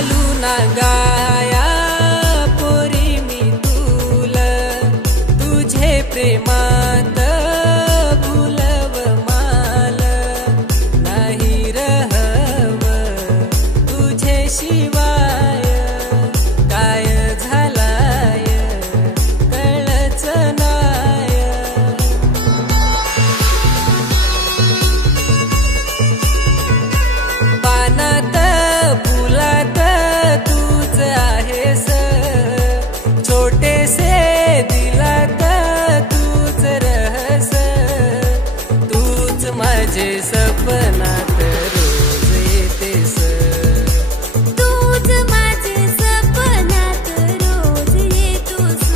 ना गाया पोरी मी तुला तुझे प्रेमात भुलव माल नाही रहव तुझे शिवाय काय झालाय कळच नाय पानात फुलात तूच आहेस छोटेसे दिलात तूच रहस तूच माझे सपनात रोज येतेस तूच माझे सपनात रोज येतोस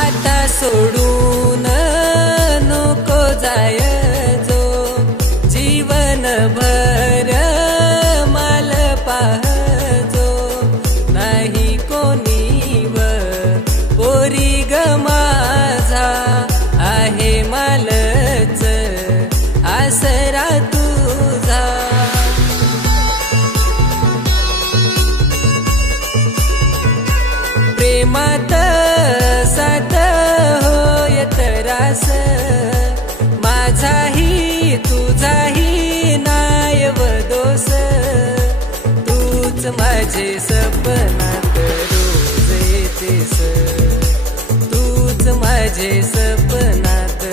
आता सोडून नको जाय जो जीवनभर माल पाहजो नाही कोणी व पोरी ग माझा आहे मालच आसरा तुझा प्रेमात साथ होय तरास माझाही तुझाही नाय व दोष तूच माझे सपनात रोज येतेस तूच माझे सपनात